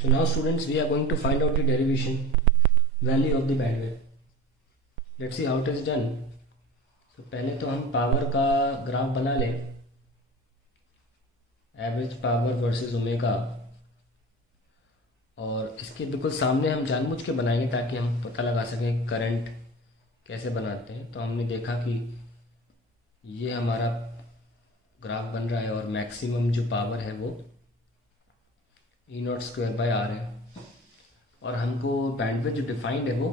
So now students, we are going to find out the derivation value of the bandwidth. Let's see how it is done. तो पहले तो हम power का graph बना लें, average power versus omega, और इसके बिल्कुल सामने हम जानबूझ के बनाएंगे ताकि हम पता लगा सकें करंट कैसे बनाते हैं। तो हमने देखा कि ये हमारा ग्राफ बन रहा है और मैक्सिमम जो पावर है वो E0² है, और हमको बैंडविड्थ जो डिफाइंड है वो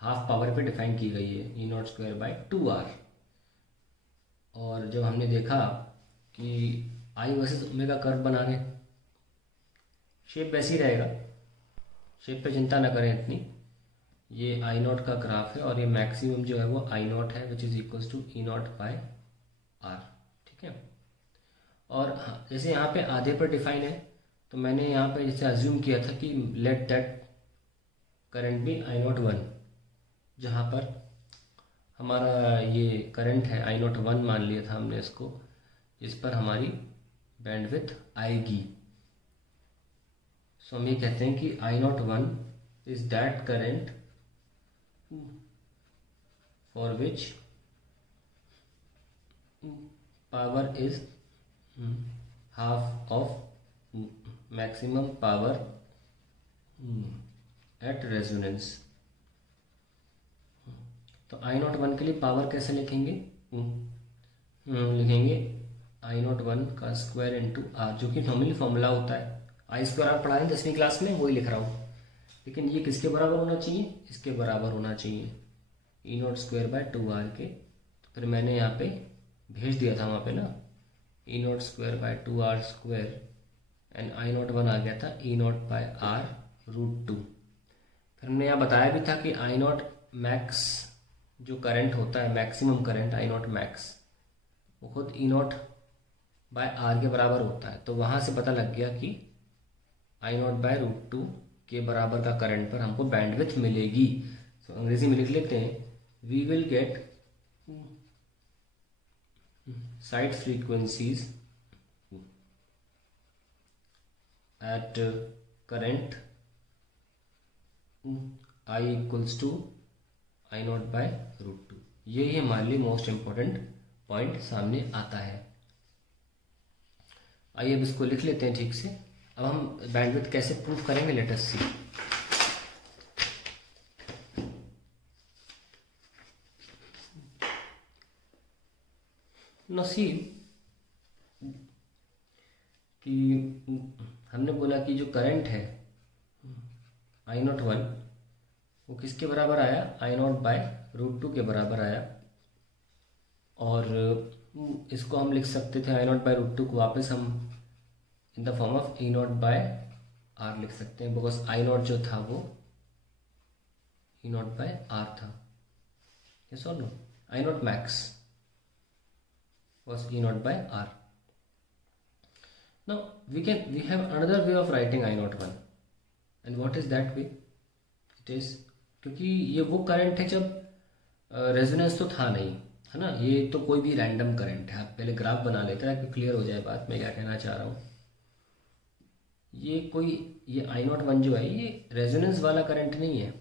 हाफ पावर पे डिफाइन की गई है E0²2R। और जब हमने देखा कि आई वर्सेस ओमेगा कर्व बना रहे, शेप वैसी रहेगा, शेप पे चिंता ना करें इतनी। ये I0 का ग्राफ है और ये मैक्सिमम जो है वो I0 है, which is equals to E0/R। ठीक है। और जैसे यहाँ पे आधे पर डिफाइन है, तो मैंने यहाँ पे जैसे अज्यूम किया था कि लेट दैट करंट भी I01, जहाँ पर हमारा ये करंट है I01 मान लिया था हमने इसको, इस पर हमारी बैंडविड्थ आएगी। सो हम ये कहते हैं कि I01 is that current for which power is half of maximum power at resonance. तो I01 के लिए पावर कैसे लिखेंगे? लिखेंगे I01 का स्क्वायर इंटू R, जो कि नॉर्मली फॉर्मूला होता है। I²R पढ़ा है 10वीं क्लास में, वही लिख रहा हूँ। लेकिन ये किसके बराबर होना चाहिए? इसके बराबर होना चाहिए, E0²/2R के। तो फिर मैंने यहाँ पे भेज दिया था वहाँ पे ना, E0²/2R² एंड I01 आ गया था E0/R√2। फिर हमने यहाँ बताया भी था कि I0 मैक्स जो करंट होता है, मैक्सिमम करंट I0 मैक्स, वो खुद E0/R के बराबर होता है। तो वहाँ से पता लग गया कि I0/√2 के बराबर का करंट पर हमको बैंडविड्थ मिलेगी। तो अंग्रेजी में लिख लेते हैं, we will get side frequencies at current I equals to I0/√2। ये हमारे लिए मोस्ट इंपॉर्टेंट पॉइंट सामने आता है। आइए अब इसको लिख लेते हैं ठीक से। अब हम बैंडविड्थ कैसे प्रूफ करेंगे, लेट अस सी। नो सी कि हमने बोला कि जो करंट है I01 वो किसके बराबर आया? I0/√2 के बराबर आया। और इसको हम लिख सकते थे I0/√2 को वापस हम in the form of E0/R लिख सकते हैं, बिकॉज I0 जो था वो E0/R था। यस और no? I0 max was E0/R. Now we have another way of writing I01, and what is that way? It is, क्योंकि ये वो करंट है जब रेजोनेंस तो था नहीं, है ना। ये तो कोई भी रैंडम करंट है। आप पहले ग्राफ बना लेते हैं ताकि क्लियर हो जाए बात मैं क्या कहना चाह रहा हूँ। ये I01 जो है ये रेजोनेंस वाला करंट नहीं है,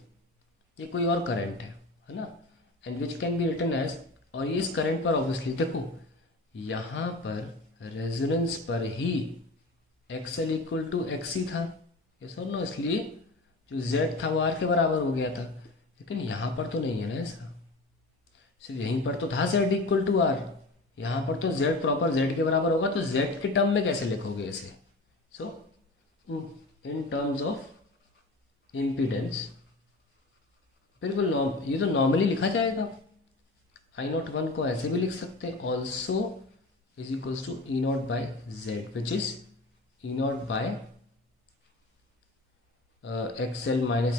ये कोई और करंट है ना। And which can be written as, और ये इस करंट पर ऑब्वियसली देखो यहाँ पर रेजोनेंस पर ही XL = XC था, ये सुन लो, इसलिए जो Z था वो R के बराबर हो गया था। लेकिन यहाँ पर तो नहीं है ना ऐसा, सिर्फ यहीं पर तो था Z = R, यहाँ पर तो Z प्रॉपर Z के बराबर होगा। तो Z के टर्म में कैसे लिखोगे इसे? सो इन टर्म्स ऑफ इम्पीडेंस, बिल्कुल ये तो नॉर्मली लिखा जाएगा। I01 को ऐसे भी लिख सकते हैं, also is equals to E0/Z, which is E0/XL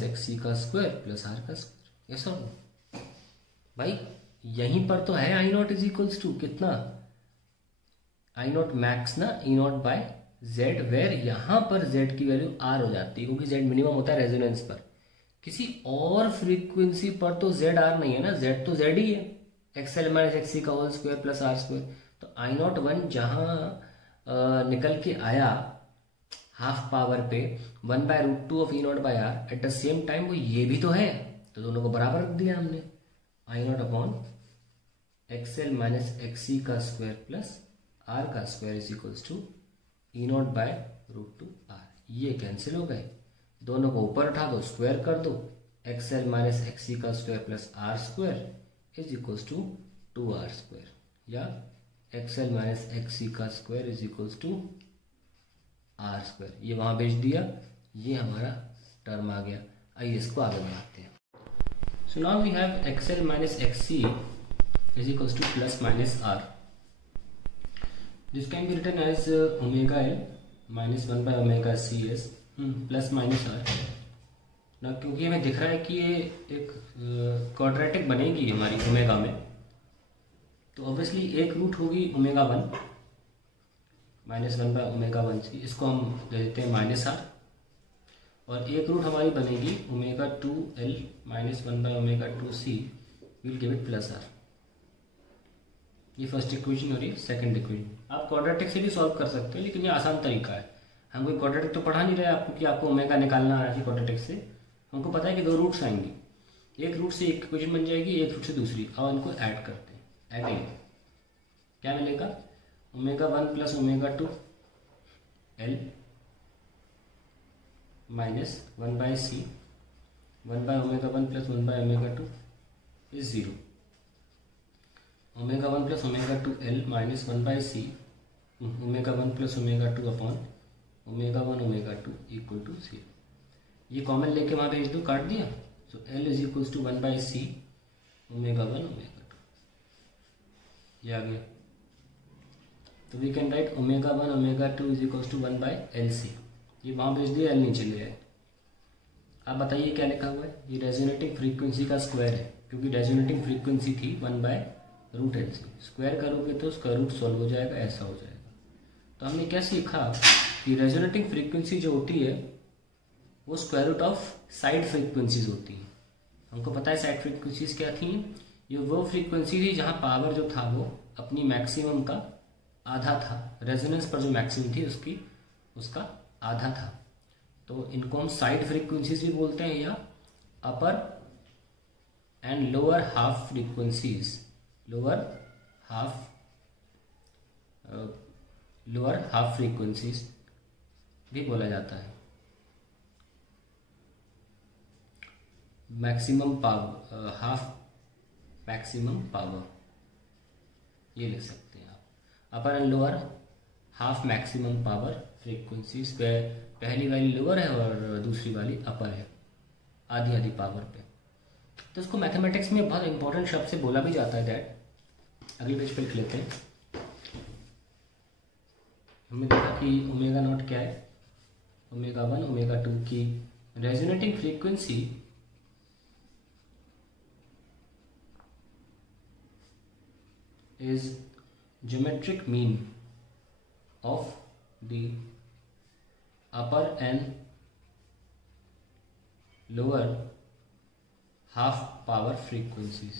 - XC का स्क्वायर प्लस R का स्क्वायर। यस और नो? भाई यहीं पर तो है I0 इज इक्वल्स टू कितना? I0 मैक्स ना E0/Z, वेर यहाँ पर Z की वैल्यू R हो जाती है, क्योंकि Z मिनिमम होता है रेजोनेंस पर। किसी और फ्रीक्वेंसी पर तो Z R नहीं है ना, Z तो Z ही है, XL - XC का whole square plus R square. तो I01 जहाँ निकल के आया हाफ पावर पे 1/√2 of E0 by R at the same time वो ये भी तो है, तो दोनों को बराबर रख दिया हमने। I0 upon XL minus XC का स्क्वायर प्लस R का square is equals to E0/√2 R। ये कैंसिल हो गए, दोनों को ऊपर उठा दो, स्क्वायर कर दो। XL माइनस XC का square plus R square is equals to 2R square, या XL माइनस XC का square is equals to R square. ये वहाँ भेज दिया, ये हमारा टर्म आ गया। आइए इसको आगे बढ़ाते हैं। So now we have XL minus XC is equals to plus minus R। This can be written as omega L minus 1/ωCS plus minus R ना, क्योंकि हमें दिख रहा है कि ये एक क्वाड्रेटिक बनेगी हमारी ओमेगा में, तो ऑब्वियसली एक रूट होगी ω1 माइनस 1/ω1C, इसको हम दे देते हैं माइनस R, और एक रूट हमारी बनेगी ω2L minus 1/ω2C, will give it plus R। ये फर्स्ट इक्वेशन और ये सेकंड इक्वेशन। आप क्वाड्रेटिक से भी सॉल्व कर सकते हैं, लेकिन ये आसान तरीका है। हम कोई क्वाड्रेटिक तो पढ़ा नहीं रहे आपको कि आपको ओमेगा निकालना आ रहा है क्वाड्रेटिक से। हमको पता है कि दो रूट्स आएंगी, एक रूट से एक इक्वेशन बन जाएगी, एक रूट से दूसरी, और इनको ऐड करते हैं। ऐडिंग क्या मिलेगा, ω1 plus ω2L minus 1/C 1/ω1 plus 1/ω2 is 0। ω1 plus ω2L minus 1/C ω1 plus ω2 upon ω1 ω2 equal to 0। ये कॉमन लेके वहाँ भेज दो, काट दिया, so L is equals to 1/C ω1 ω2, ये आ गया। तो we can write ω1 ω2 is equals to 1/LC। ये वहाँ भेज दिया, L नीचे ले आए। आप बताइए क्या लिखा हुआ है, ये रेजोनेटिंग फ्रीक्वेंसी का स्क्वायर है, क्योंकि रेजोनेटिंग फ्रीक्वेंसी थी 1/√LC। स्क्वायर करोगे तो उसका रूट सॉल्व हो जाएगा, ऐसा हो जाएगा। तो हमने क्या सीखा कि रेजोनेटिंग फ्रीक्वेंसी जो होती है वो square root of side frequencies होती है। हमको पता है साइड फ्रीक्वेंसीज क्या थी, ये वो फ्रीक्वेंसी थी जहाँ पावर जो था वो अपनी मैक्सिमम का आधा था, रेजोनेंस पर जो मैक्सिमम थी उसका आधा था। तो इनको हम साइड फ्रीक्वेंसीज भी बोलते हैं, या upper and lower half frequencies, lower half frequencies भी बोला जाता है। Maximum power, half maximum power, ये लिख सकते हैं आप। Upper and lower half maximum power frequencies, पहली वाली लोअर है और दूसरी वाली अपर है, आधी आधी पावर पे। तो इसको मैथमेटिक्स में बहुत इंपॉर्टेंट शब्द से बोला भी जाता है दैट। अगले पेज पे लिख लेते हैं। हमने देखा कि ओमेगा नॉट क्या है, ω1 ω2 की resonating frequency is geometric mean of the upper and lower half power frequencies,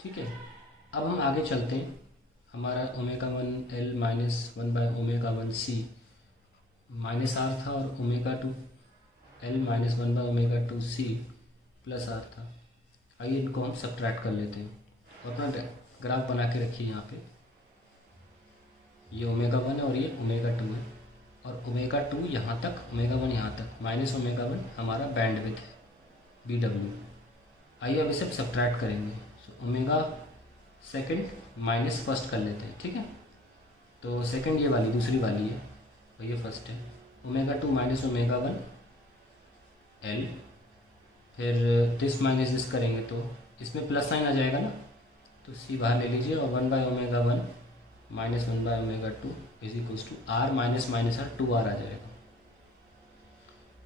ठीक है। अब हम आगे चलते हैं। हमारा ω1L minus 1/ω1C minus R था, और ω2L minus 1/ω2C plus R था। आइए इनको हम सब्ट्रैक्ट कर लेते हैं, और अपना ग्राफ बना के रखिए। यहाँ पे ये ω1 है और ये ω2 है, और ω2 यहाँ तक, ω1 यहाँ तक, माइनस ω1 हमारा बैंडविड्थ है BW। आइए अब इसे सब्ट्रैक्ट करेंगे। So omega second minus first कर लेते हैं, ठीक है। तो सेकेंड ये वाली, दूसरी वाली है, और ये फर्स्ट है। ω2 माइनस ω1 L, फिर दिस माइनस दिस करेंगे तो इसमें प्लस साइन आ जाएगा ना, तो C बाहर ले लीजिए, और 1/ω1 minus 1/ω2 is equals to R minus minus R 2R आ जाएगा।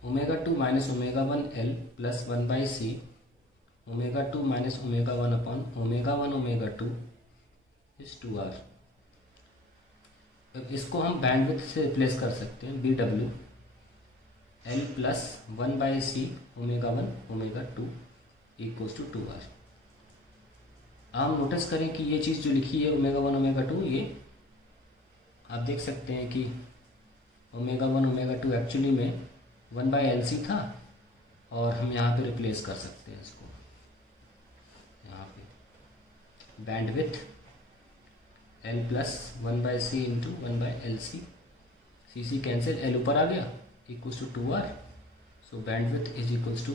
ω2 minus ω1 L plus 1/C ω2 minus ω1 upon ω1 ω2 is 2R। अब इसको हम बैंडविड्थ से रिप्लेस कर सकते हैं, BW L plus 1/C ω1 ω2 equals to 2R। आप नोटिस करें कि ये चीज़ जो लिखी है ओमेगा 1 ओमेगा 2, ये आप देख सकते हैं कि ओमेगा 1 ओमेगा 2 एक्चुअली में 1/LC था, और हम यहाँ पे रिप्लेस कर सकते हैं इसको। यहाँ पे bandwidth L plus 1/C into 1/LC, CC cancel, L ऊपर आ गया equals to 2R। So bandwidth is equals to,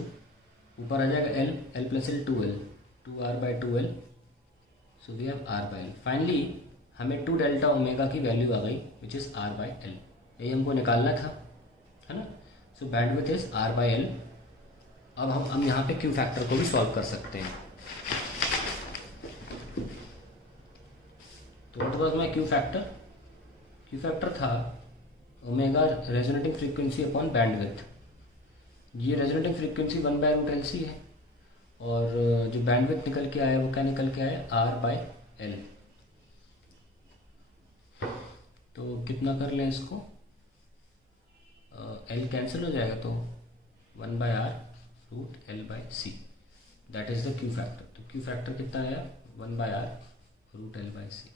ऊपर आ जाएगा L plus L 2L, 2R/2L। So we have R/L। Finally हमें 2 डेल्टा ओमेगा की वैल्यू आ गई विच इज़ R/L। यही हमको निकालना था, है ना। सो बैंडविथ इज R/L। अब हम यहाँ पे क्यू फैक्टर को भी सॉल्व कर सकते हैं। तो what was my Q factor? Q factor था omega resonating frequency upon bandwidth. ये रेजोनेटिंग फ्रीक्वेंसी 1/√LC है, और जो बैंडविथ निकल के आया वो क्या निकल के आया? R/L। तो कितना कर लें इसको? L कैंसिल हो जाएगा, तो 1/R√L/C, that is the Q factor. तो क्यू फैक्टर कितना आया? 1/R√L/C।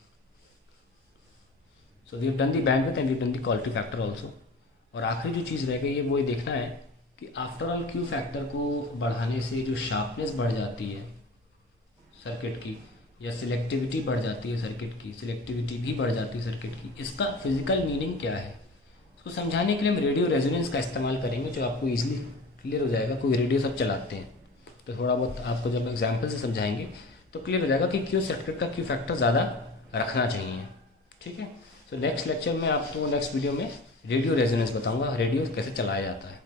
So we have done the bandwidth and we have done the quality factor also. और आखिरी जो चीज़ रह गई है वो ये देखना है कि आफ्टर ऑल क्यू फैक्टर को बढ़ाने से जो शार्पनेस बढ़ जाती है सर्किट की, या सिलेक्टिविटी बढ़ जाती है सर्किट की, सिलेक्टिविटी भी बढ़ जाती है सर्किट की, इसका फिजिकल मीनिंग क्या है इसको समझाने के लिए हम रेडियो रेजोनेंस का इस्तेमाल करेंगे, जो आपको ईजिली क्लियर हो जाएगा। कोई रेडियो सब चलाते हैं तो थोड़ा बहुत आपको जब एग्जाम्पल से समझाएंगे तो क्लियर हो जाएगा कि क्यू सर्किट का क्यू फैक्टर ज़्यादा रखना चाहिए। ठीक है। सो नेक्स्ट लेक्चर में आपको, नेक्स्ट वीडियो में रेडियो रेजोनेंस बताऊंगा, रेडियो कैसे चलाया जाता है।